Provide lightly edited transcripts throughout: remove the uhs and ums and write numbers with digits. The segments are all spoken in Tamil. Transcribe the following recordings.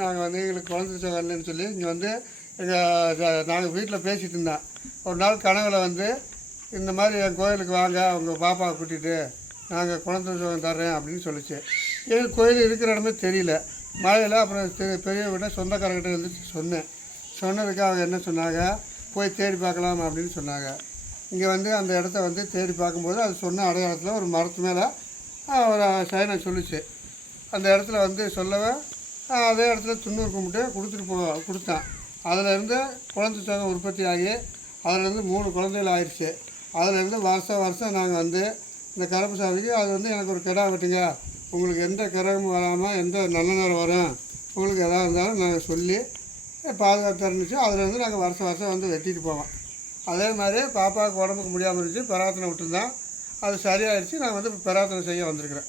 நாங்கள் வந்து எங்களுக்கு குழந்தை வரலன்னு சொல்லி இங்கே வந்து நாங்கள் வீட்டில் பேசிகிட்டு இருந்தோம். ஒரு நாள் கனவில் வந்து இந்த மாதிரி என் கோயிலுக்கு வாங்க உங்கள் பாப்பாவை கூட்டிகிட்டு நாங்கள் குழந்தை சுகம் தர்றேன் அப்படின்னு சொல்லிச்சு. எங்களுக்கு கோயில் இருக்கிற இடமே தெரியல. மழையில் அப்புறம் பெரியவங்கிட்ட சொந்தக்காரங்கிட்ட வந்து சொன்னதுக்கு அவங்க என்ன சொன்னாங்க, போய் தேடி பார்க்கலாம் அப்படின்னு சொன்னாங்க. இங்கே வந்து அந்த இடத்த வந்து தேடி பார்க்கும்போது அது சொன்ன அடையாளத்தில் ஒரு மரத்து மேலே ஒரு சைனை சொல்லிச்சு. அந்த இடத்துல வந்து சொல்லவே அதே இடத்துல துண்ணூறு கும்பிட்டு கொடுத்தான். அதிலேருந்து குழந்தை சுகம் உற்பத்தி ஆகி அதிலேருந்து 3 குழந்தைகள் ஆயிடுச்சு. அதிலேருந்து வருஷம் நாங்கள் வந்து இந்த கருப்பு சாமிக்கு அது வந்து எனக்கு ஒரு கிடா வெட்டுங்க, உங்களுக்கு எந்த கிரகமும் வராமல் எந்த நல்ல நேரம் வரும், உங்களுக்கு எதாக இருந்தாலும் நாங்கள் சொல்லி பாதுகாத்து இருந்துச்சு. அதிலேருந்து நாங்கள் வருஷம் வந்து வெட்டிட்டு போவோம். அதே மாதிரி பாப்பாவுக்கு உடம்புக்கு முடியாமல் இருந்துச்சு, பிரார்த்தனை விட்டுருந்தோம். அது சரியாயிடுச்சு. நாங்கள் வந்து இப்போ பிரார்த்தனை செய்ய வந்திருக்கிறேன்.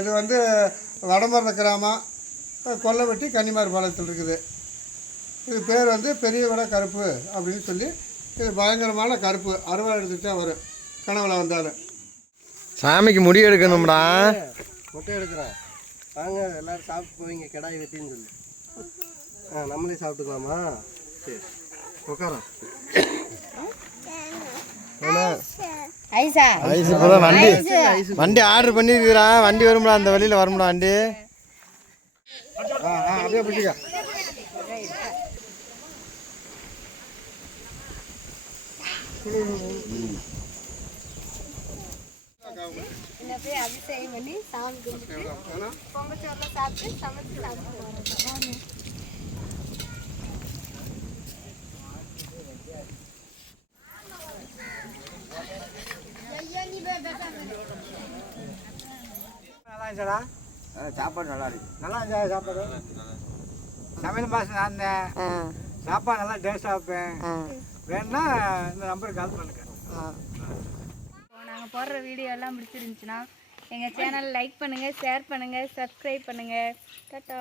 இது வந்து வடமரண கிராமம், கொல்லவெட்டி, கன்னிமார்பாளையத்தில் இருக்குது. இது பேர் வந்து பெரிய விட கருப்பு அப்படின்னு சொல்லி. இது பயங்கரமான கருப்பு, அறுவடை எடுத்துகிட்டு தான் வரும் கனவுல வந்தாலும். சாமிக்கு முடி எடுக்கணும்டா. மொட்டை எடுக்கிறேன் வாங்க எல்லோரும் சாப்பிட்டு போவீங்க கிடாய் வெட்டின்னு சொல்லி. நம்மளே சாப்பிட்டுக்கலாமா? சரி உட்காரோம். வண்டி ஆர்டர் பண்ணிருக்கிறான். வண்டி வரும்டா, அந்த வழியில் வரும்டா வண்டி. அப்படியே பிடிச்சிக்க. அபிஷேகம் பண்ணி சாமி கும்பிட்டு பொங்கச்சோறுல சாப்பிட்டு சமைச்சு சாப்பிட்டு சாப்பாடு நல்லா இருக்கு. நல்லா இருந்துச்சா சாப்பாடு? சமையல் மாதம் நான் இருந்தேன். சாப்பாடு நல்லா டேஸ்டாக வைப்பேன். வேணுன்னா இந்த நம்பருக்கு கால் பண்ணுங்க. நாங்கள் போடுற வீடியோ எல்லாம் பிடிச்சிருந்துச்சுன்னா எங்கள் சேனல் லைக் பண்ணுங்கள், ஷேர் பண்ணுங்கள், சப்ஸ்கிரைப் பண்ணுங்கள். டாடா.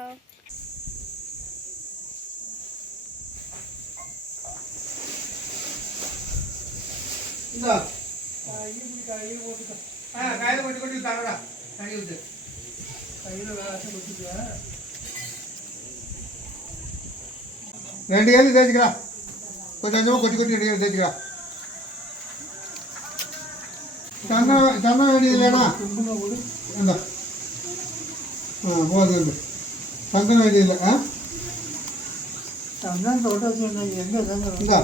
கையில் கொட்டி தாங்கடா. கையில் ரெண்டு கேள்வி தேய்ச்சிக்கலாம். கொஞ்சமாக கொட்டி ரெண்டு கேள்வி தேய்ச்சிக்கலாம். தண்ணம் வேண்டியது இல்லைனா இந்த போகுது. தங்கம் வேண்டியதில்லை. தங்கம் தொட்டு எங்கே இந்தா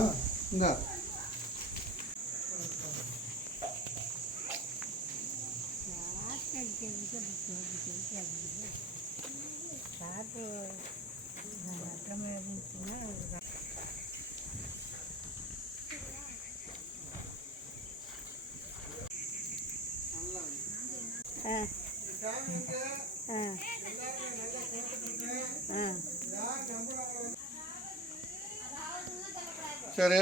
இந்தா சரி.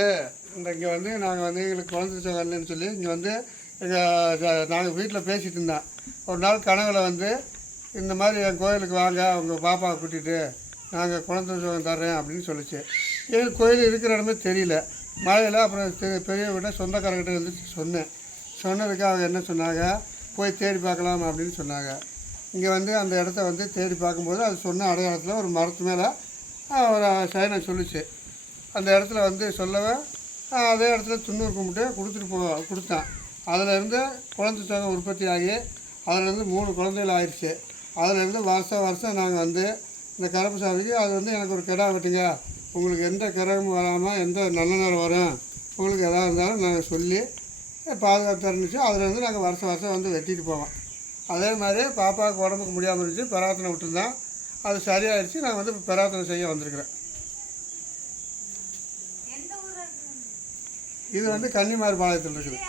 இங்கே வந்து நாங்கள் வந்து எங்களுக்கு குழந்தை வரலன்னு சொல்லி இங்கே வந்து நாங்கள் வீட்டில் பேசிகிட்டு இருந்தோம். ஒரு நாள் கனவில் வந்து இந்த மாதிரி என் கோயிலுக்கு வாங்க உங்கள் பாப்பாவை கூட்டிகிட்டு நாங்கள் குழந்தை சுகம் தர்றேன் அப்படின்னு சொல்லிச்சு. எங்களுக்கு கோயில் இருக்கிற இடமே தெரியல. மழையில் அப்புறம் பெரியவங்கிட்ட சொந்தக்காரங்கிட்ட வந்து சொன்னதுக்கு அவங்க என்ன சொன்னாங்க, போய் தேடி பார்க்கலாம் அப்படின்னு சொன்னாங்க. இங்கே வந்து அந்த இடத்த வந்து தேடி பார்க்கும்போது அது சொன்ன அடையாளத்தில் ஒரு மரத்து மேலே ஒரு சைனை சொல்லிச்சு. அந்த இடத்துல வந்து சொல்லவே அதே இடத்துல துண்ணூறு கும்பிட்டு கொடுத்தான். அதிலேருந்து குழந்தை சுகம் உற்பத்தி ஆகி அதிலேருந்து 3 குழந்தைகள் ஆயிடுச்சு. அதிலேருந்து வருஷம் நாங்கள் வந்து இந்த கருப்பு சாமிக்கு அது வந்து எனக்கு ஒரு கிடா வெட்டுங்க, உங்களுக்கு எந்த கிரகமும் வராமல் எந்த நல்ல நேரம் வரும், உங்களுக்கு எதாக இருந்தாலும் நாங்கள் சொல்லி பாதுகாத்து இருந்துச்சு. அதிலேருந்து நாங்கள் வருஷம் வந்து வெட்டிட்டு போவோம். அதே மாதிரி பாப்பாவுக்கு உடம்புக்கு முடியாமல் இருந்துச்சு, பிரார்த்தனை விட்டுருந்தோம். அது சரியாயிடுச்சு. நாங்கள் வந்து இப்போ பிரார்த்தனை செய்ய வந்திருக்கிறேன். இது வந்து கன்னிமார்பாளையத்தில் இருக்குது.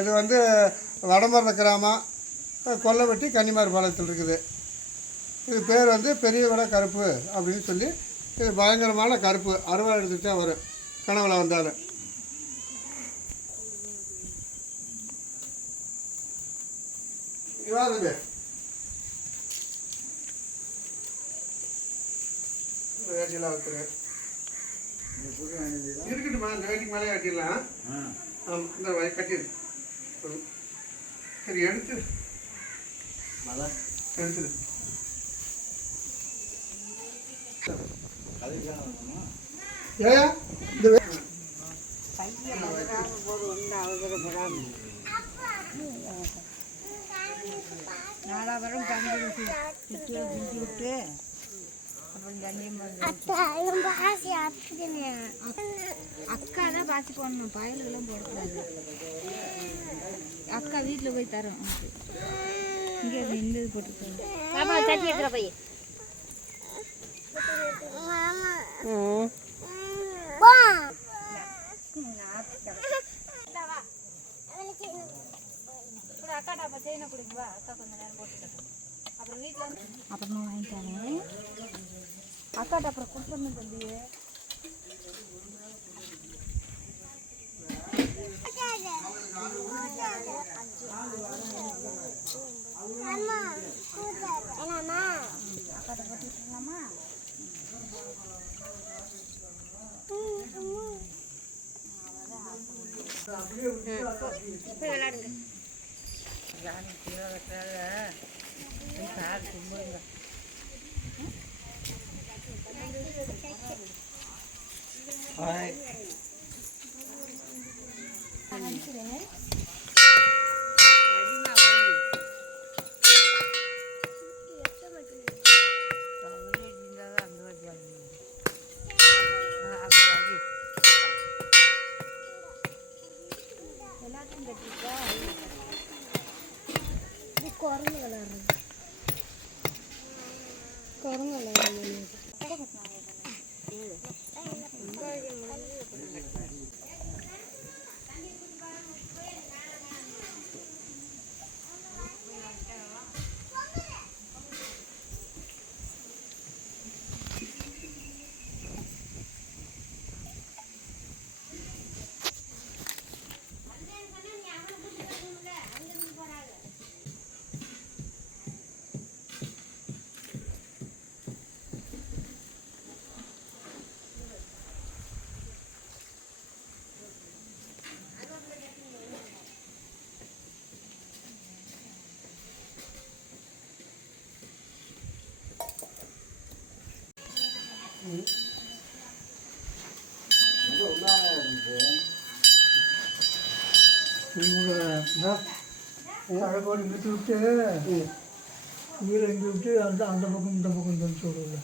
இது வந்து வடமரண கிராமம், கொல்லவெட்டி, கன்னிமார்பாளையத்தில் இருக்குது. இது பேர் வந்து பெரிய விட கருப்பு அப்படின்னு சொல்லி. இது பயங்கரமான கருப்பு, அறுவடை எடுத்துகிட்டு தான் வரும் கனவுல வந்தாலும். வேட்டிலாம் வைக்கிறேன் இருக்கட்டுமா. இந்த வேட்டிக்கு மேலே கட்டிடலாம். இந்த கட்டிடு. சரி எடுத்து எடுத்துரு. ஏன் இந்த நாலாவரம் கண்டு விட்டு விட்டு அப்புறம் தண்ணியும் அக்கா தான் பாசி போடணும், பயலுக்கெல்லாம் போடக்கூடாது. அக்கா வீட்டில் போய் தரோம் இங்கே இந்த இது போட்டுருக்காங்க. சட்னி எடுத்துற போய் அக்காட்டா அப்போ செயினை கொடுக்குவா, அக்கா கொஞ்சம் நேரம் போட்டுக்கிட்டோம். அப்புறம் வீட்டில் வந்து அப்புறமா வாங்கிட்டாங்க. அக்காட்ட அப்புறம் கொடுத்துடணும் தம்பி. அக்காட்ட போட்டுக்கலாமா? போய் விளையாடுங்க. ஹாய். எல்லாத்தையும் கட்டிட்டா குரங்கு விளையாடுறது, குரங்கு விளையாடுறது. அழகோடு இழுத்து விட்டு வீரை இங்கே விட்டு அந்த அந்த பக்கம் இந்த பக்கம் தச்சு விடுறது.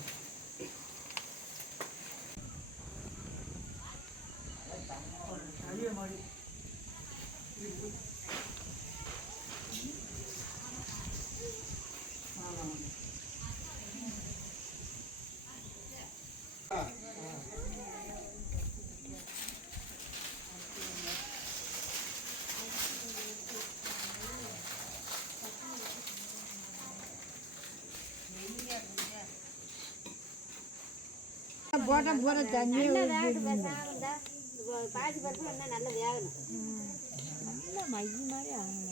போட்டால் போகிற தண்ணி பாசி பருப்பு என்ன நல்லா வேகணும். நல்ல மைய மாதிரி ஆகணும்.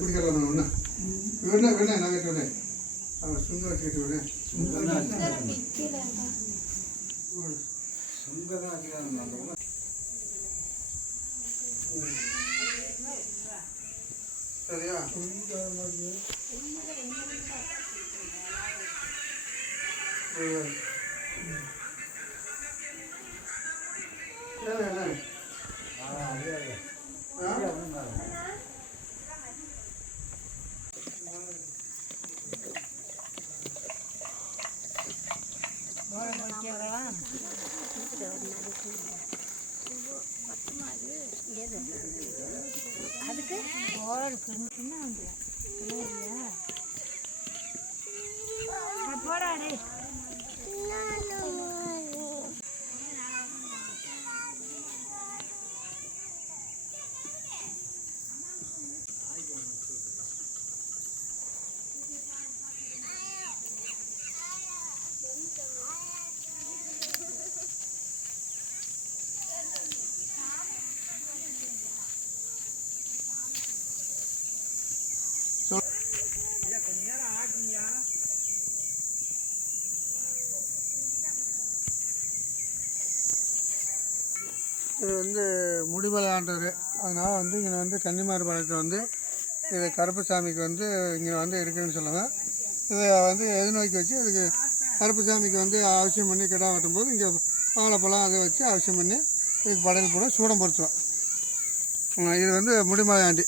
பிடிக்கலாம் ஒன்று வேணா வேணா நான் கேட்டு விடேன். அவன் சுங்க வச்சுக்கிட்டு விடேன். சரியா? அதுக்கு போடுறதுக்குன்னா போடாடே இது வந்து முடிமலை ஆண்டவர். அதனால் வந்து இங்கே வந்து கன்னிமார்பாளையத்தில் வந்து இது கருப்பசாமிக்கு வந்து இங்கே வந்து இருக்குதுன்னு சொல்லுவாங்க. இதை வந்து எதிர்நோக்கி வச்சு இதுக்கு கருப்பசாமிக்கு வந்து அவசியம் பண்ணி கிடா வெட்டும்போது இங்கே வாழைப்பழம் அதை வச்சு அவசியம் பண்ணி இதுக்கு படையல் போட சூடம் பொறுத்துவோம். இது வந்து முடிமலை ஆண்டி.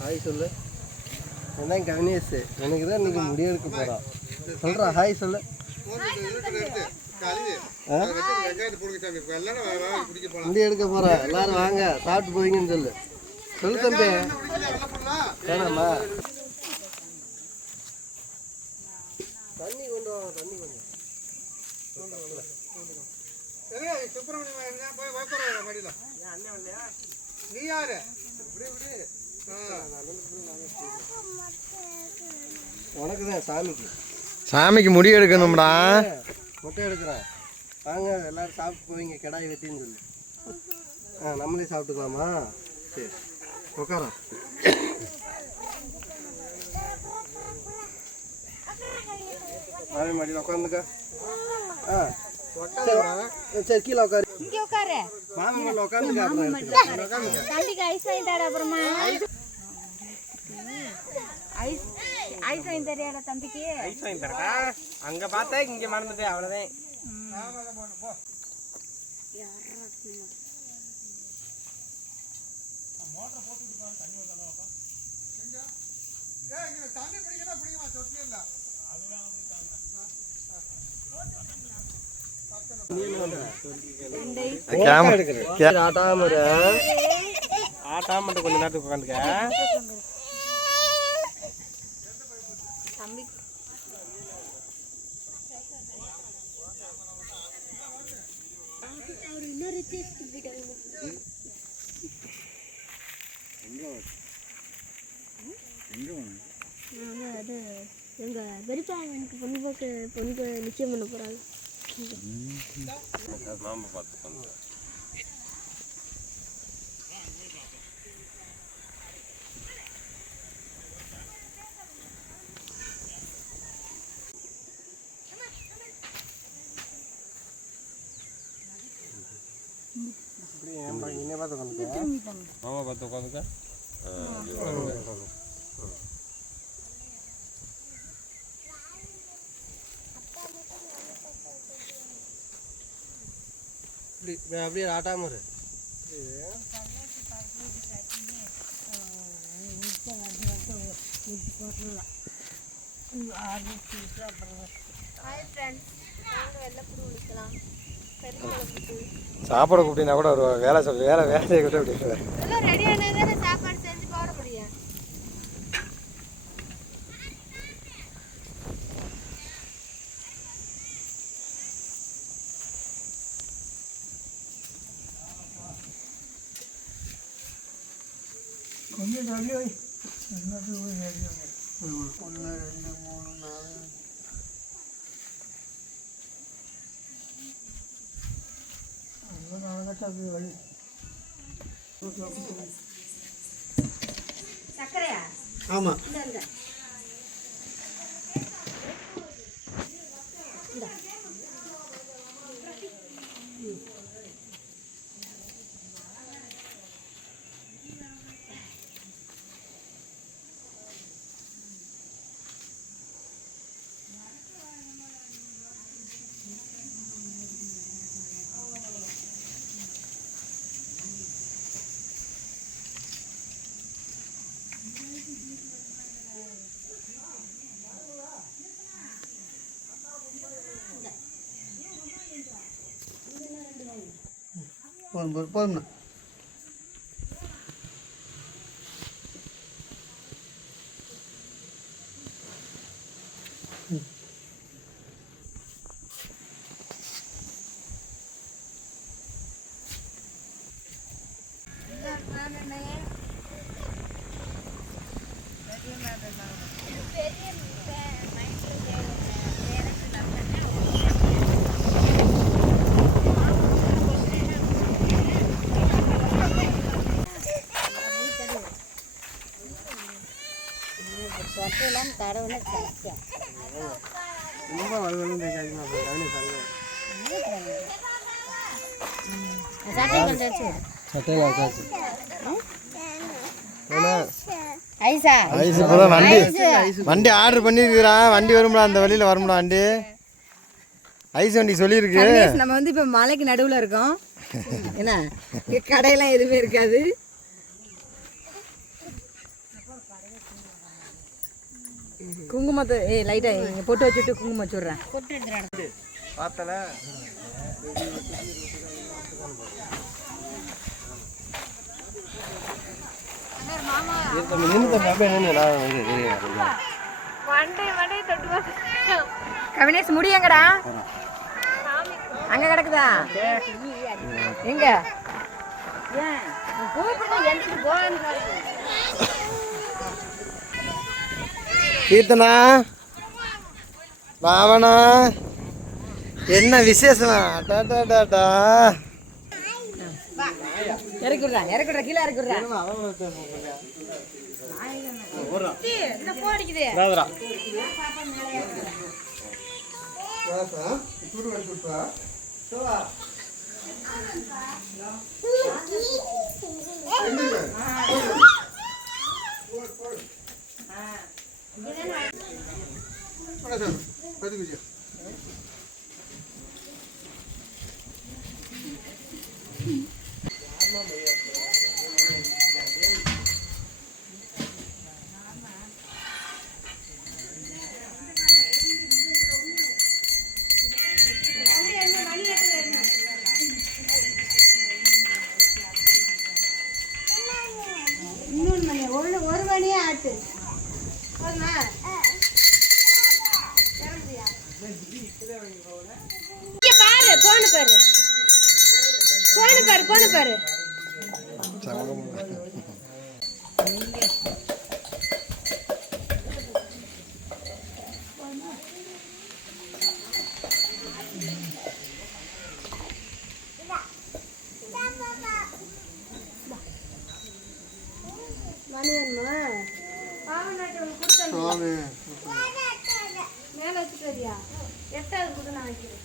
ஹாய் சொல்லு. என்ன கவினேஷ், எனக்கு தான் இன்னைக்கு முடி எடுக்க போகிறான். சொல்கிறா ஹாய் சொல்லு. முடி எடுக்க போகிறேன், எல்லாரும் வாங்க சாப்பிட்டு போவீங்கன்னு சொல்லு. சொல்லு தம்பி. வேணாமா? தண்ணி கொண்டு வா, தண்ணி கொண்டு நீ யாரு? உனக்கு தான் சாமிக்கு. சாமிக்கு முடி எடுக்கணும்டா. மொட்டை எடுக்கிறேன், வாங்க எல்லாரும் சாப்பிட்டு போவீங்க கிடாய் வெட்டின்னு சொல்லு. நம்மளே சாப்பிட்டுக்கலாமா? சரி உட்காரோம். மாமி மாடியில் உட்காந்துக்க. சரி கீழே உட்காரு. இங்கே உட்காரு. மாமி மேல உட்காந்துக்க. தம்பிக்கு ஐஸ் வாங்கி தர. அப்புறமா ஐஸ் ஐஸ் வாங்கி தரையாடா தம்பிக்கு? ஐஸ் வாங்கி தரடா. அங்க பார்த்தா இங்க மறந்துட்டே, அவ்வளவுதான். ஆட்டாம மட்டும் கொஞ்ச நேரத்துக்கு உட்காந்துக்க. அது எங்கள் பெரியப்பா எனக்கு பொண்ணு நிச்சயம் பண்ண போகிறாங்க. மாமா பார்த்து உட்காந்துக்க. அப்படியே ஆட்டாம இரு. சாப்பாடு கூப்பிட்டீங்கன்னா கூட ஒரு வேலை வேலையை கூட அப்படி எல்லாம் ரெடியானதானே சாப்பாடு செஞ்சு போட முடியும். கொஞ்சம் தள்ளி வை. 1 2 3 4 சக்கரையா? ஆமாம். போதும்ண்ணா. சொட்டை இல்லாமல் தடவுனா சத்தியம் ரொம்ப வலுவலும் தேய்க்காதீங்க அப்புறம் கவனி சார் சட்டை கொஞ்சம் வச்சு சட்டையில் வச்சாச்சு ஐசா ஐஸ் இப்போதான் வண்டி ஆர்டர் பண்ணியிருக்கிறான். வண்டி வரும்டா, அந்த வழியில் வரும்டா வண்டி. ஐஸ் வண்டி சொல்லியிருக்கு. நம்ம வந்து இப்போ மலைக்கு நடுவில் இருக்கோம். என்ன இங்கே கடையெல்லாம் எதுவுமே இருக்காது. குங்குமத்தை லைட்டாக இங்கே பொட்டு வச்சுட்டு குங்குமம் வச்சுட்றேன். போட்டு எடுத்துறாங்க பார்த்தல கவினேஷ் முடியங்கடா அங்கே கிடக்குதா எங்க கீர்த்தனா பாவனா என்ன விசேஷமா? டாடா இறக்கிடுறா கீழே இறக்கிடுறா. ஒரு மணியே ஆட்டு பாரு போன பாரு போன பாரு மேல வச்சுட்டு வரியா? எட்டாவது கூட நான் வைக்கிறேன்.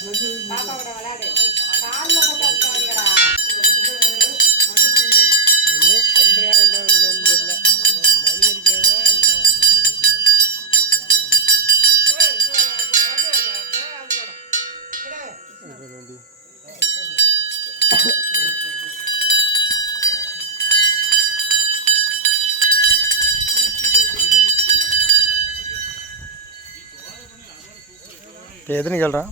பாப்பாவோட விளையாடு காலில் போட்டு அடிக்காதீங்கடா. இப்போ எத்தனை கேள்றான்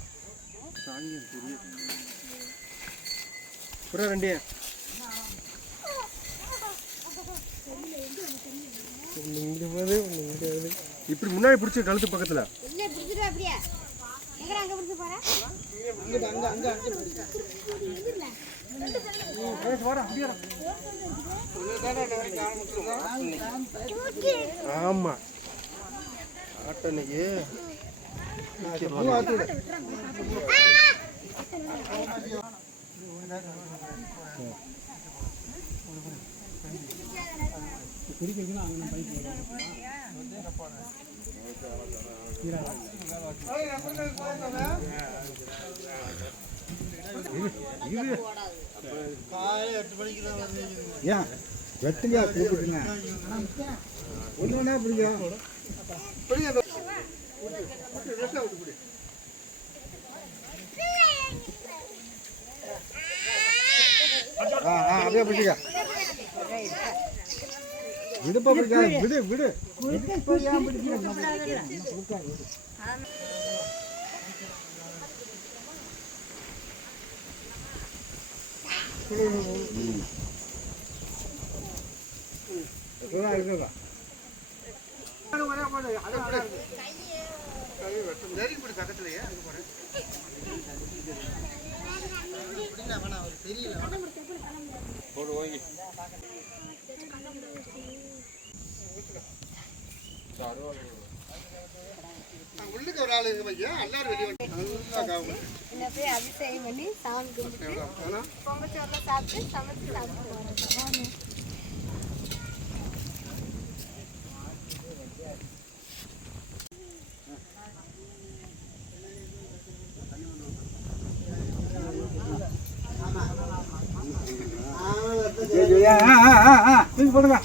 புறா ரெண்டு இப்படி முன்னாடி பிடிச்ச கழுத்து பக்கத்துல இல்லை பிடிச்சிட்டு அப்படியே எங்கே அங்கே பிடிச்சி போகிறேன் ஆமா ஆட்டோ இன்னைக்கு ஏன் வெட்டுங்க கூப்பிட்டுங்க ஒன்று ஒன்றா பிடிக்கும் அப்படியே பிடிச்சிக்க விடுப்பா பிடிக்கா விடு விடு இருக்குதா பக்கத்துலயே உள்ளுக்கு ஒரு ஆள் இருக்கு பையன் எல்லாரும் வெளியே நல்லா என்ன போய் அபிஷேகம் பண்ணி சாமி கும்பிட்டு பொங்கச்சோறுல சாப்பிட்டு சமைச்சு சாப்பிட்டு போகிறோம். போடுங்க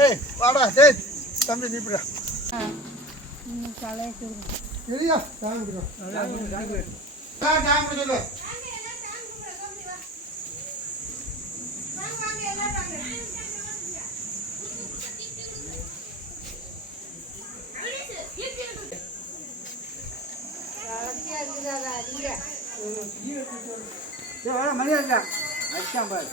ஏய் வாடா டேய் தம்பி நீ இப்படியா சரியா சாமி சொல்லு மணியா அடிச்சான் பாரு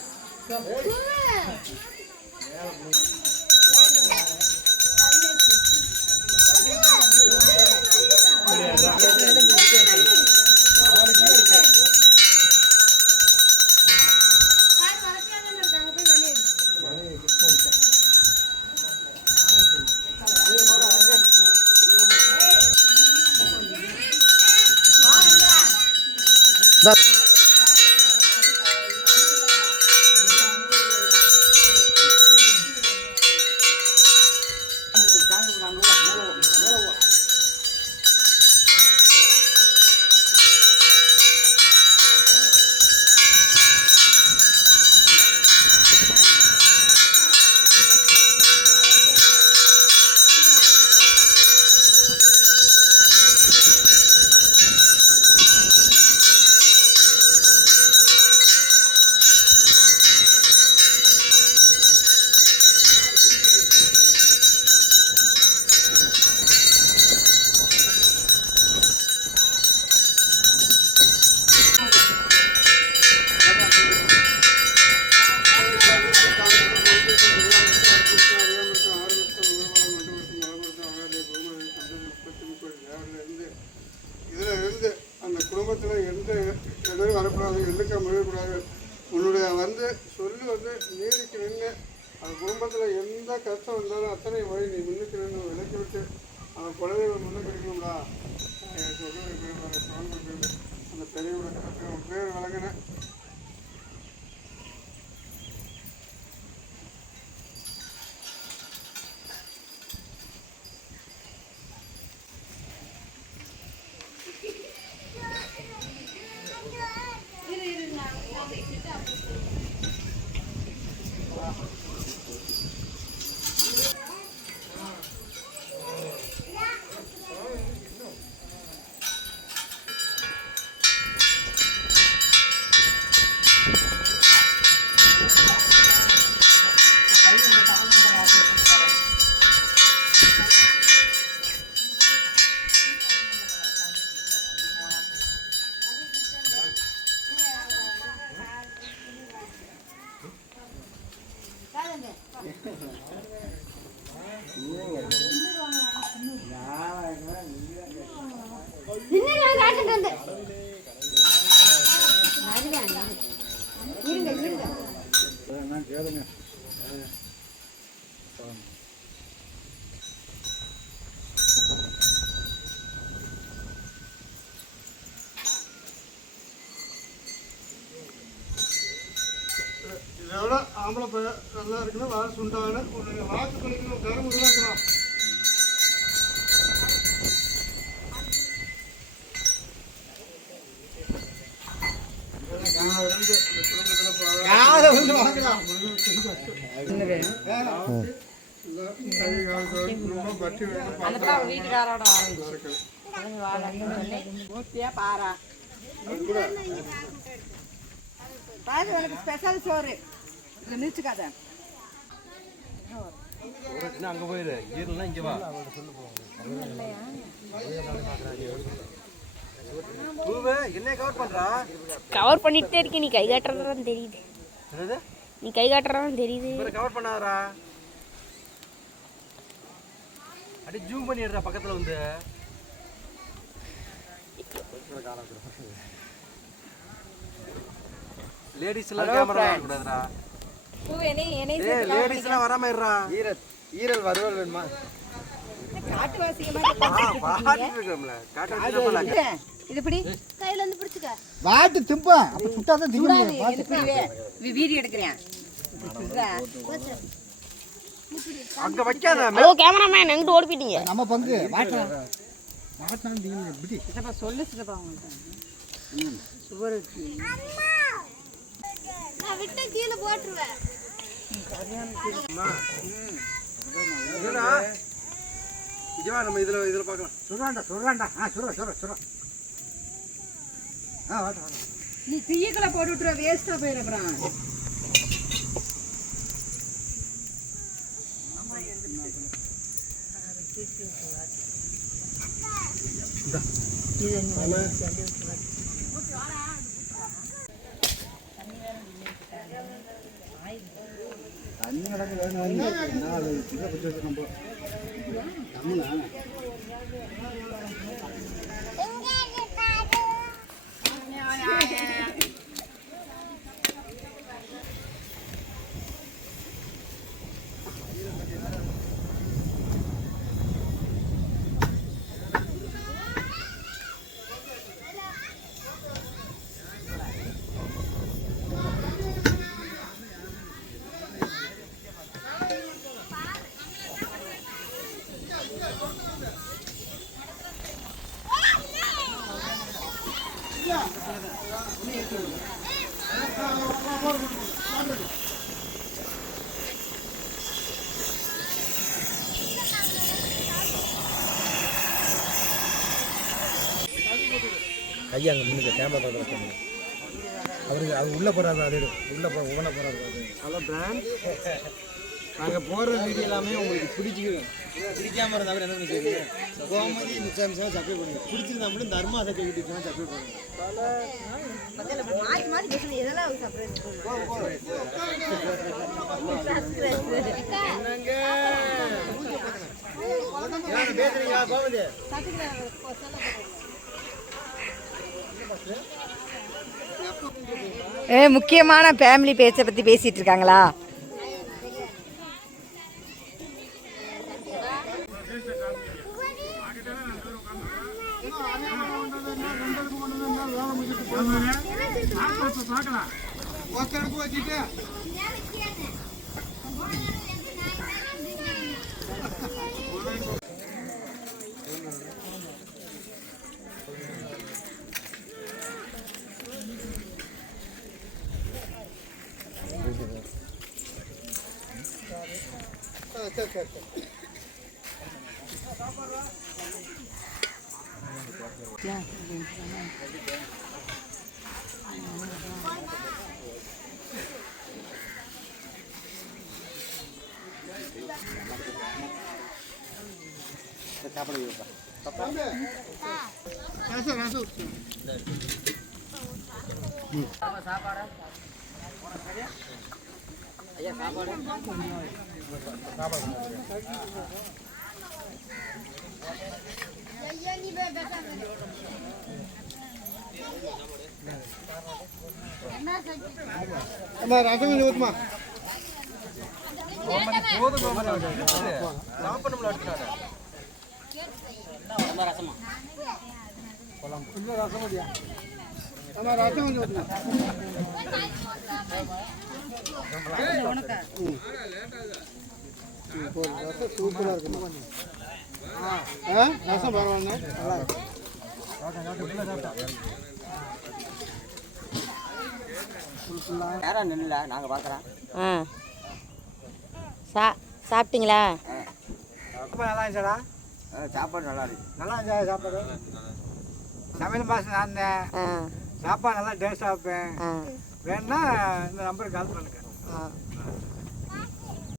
எந்த கஷ்டம் வந்தாலும் அத்தனை வழி நீ முன்னுக்கு நின்று விளக்கி விட்டு அவன் குழந்தைகள் முன்னுக்கு இருக்கணும்டா. அந்த பெரியவோட அவன் பேர் விளங்கினேன். இதோட ஆம்பளை பையன் நல்லா இருக்கணும், வாசு உண்டாகணும், ஒரு வாக்கு பண்ணிக்கணும், கரும் உருவாக்கணும். ஸ்பெஷல் சோறு நிறுத்துக்காத. அங்கே போயிரு, ஈரல்னா இங்கே வா. என்ன கவர் பண்றா? கவர் பண்ணிட்டே இருக்கேன். நீ கை காட்டுறதான் தெரியுது. நீ கை காட்டுறதான் தெரியுது. கவர் பண்ணாதடா. அடி ஜூம் பண்ணிடுறா பக்கத்துல வந்து. லேடிஸ் எல்லாம் கேமரா வாங்க கூடாதுடா. லேடிஸ் எல்லாம் வராம இருடா. ஈரல் வறுவல் வேணுமா? இதுபடி கையில வந்து பிடிச்சுக்க. வாட்டு திம்பா அப்ப சுட்டாதான் வீடியோ எடுக்கிறேன். அங்க வைக்காத. ஹலோ கேமராமேன், எங்கிட்ட ஓடி போயிட்டீங்க. நம்ம பங்கு வாட்டா வாட்டான் தீங்க இப்படி சித்தப்பா சொல்லு சித்தப்பா உங்களுக்கு. சுகர் இருக்கு. நான் விட்டு கீழே போட்டுருவேன். நம்ம இதுல பார்க்கலாம். சொல்றான்டா சொல்ற வாட்டா நீ தீயக்குள்ள போட்டு விட்டுற, வேஸ்டா போயிடும் அப்புறம். தண்ணி நடக்க வேணும். ஐயா அங்கே முன்னுக்கு கேமரா பார்க்குற அவருக்கு அது உள்ளே போகிறாரு. அது உள்ளே உடனே போகிறாரு. ஹலோ பிராண்ட், நாங்கள் போடுற வீடியோ எல்லாமே உங்களுக்கு பிடிக்காம இருந்தாலும் என்ன நினைக்கிறீங்க? கோமதி நிச்சயம் சப்ளை பண்ணுங்க. பிடிச்சிருந்தா மட்டும் தர்மா சட்டை விட்டுச்சுன்னா சப்ளை பண்ணுங்க. பேசுறீங்களா கோமதி? முக்கியமான ஃபேமிலி பேச்சை பற்றி பேசிகிட்டு இருக்காங்களா? ஒருத்தருக்கு வச்சுட்டு சரி. அம்மா ரசம் கொஞ்சம் ஊற்றுமா. அம்மா ரசம் கொஞ்சம் ஊற்றுமா. ரசம் சூப்பராக இருக்குமா. ரசம் பரவாயில்ல, நல்லா இருக்கு. நேரம் நில்ல நாங்கள் பார்க்குறோம். சாப்பிட்டீங்களா? ரொம்ப நல்லா இருந்துச்சாடா? சாப்பாடு நல்லா இருக்கு. நல்லா இருந்துச்சா சாப்பாடு? சமையல் மாதம் நான் இருந்தேன். சாப்பாடு நல்லா டேஸ்ட்டாக வைப்பேன். வேணுன்னா இந்த நம்பருக்கு கால் பண்ணுங்க.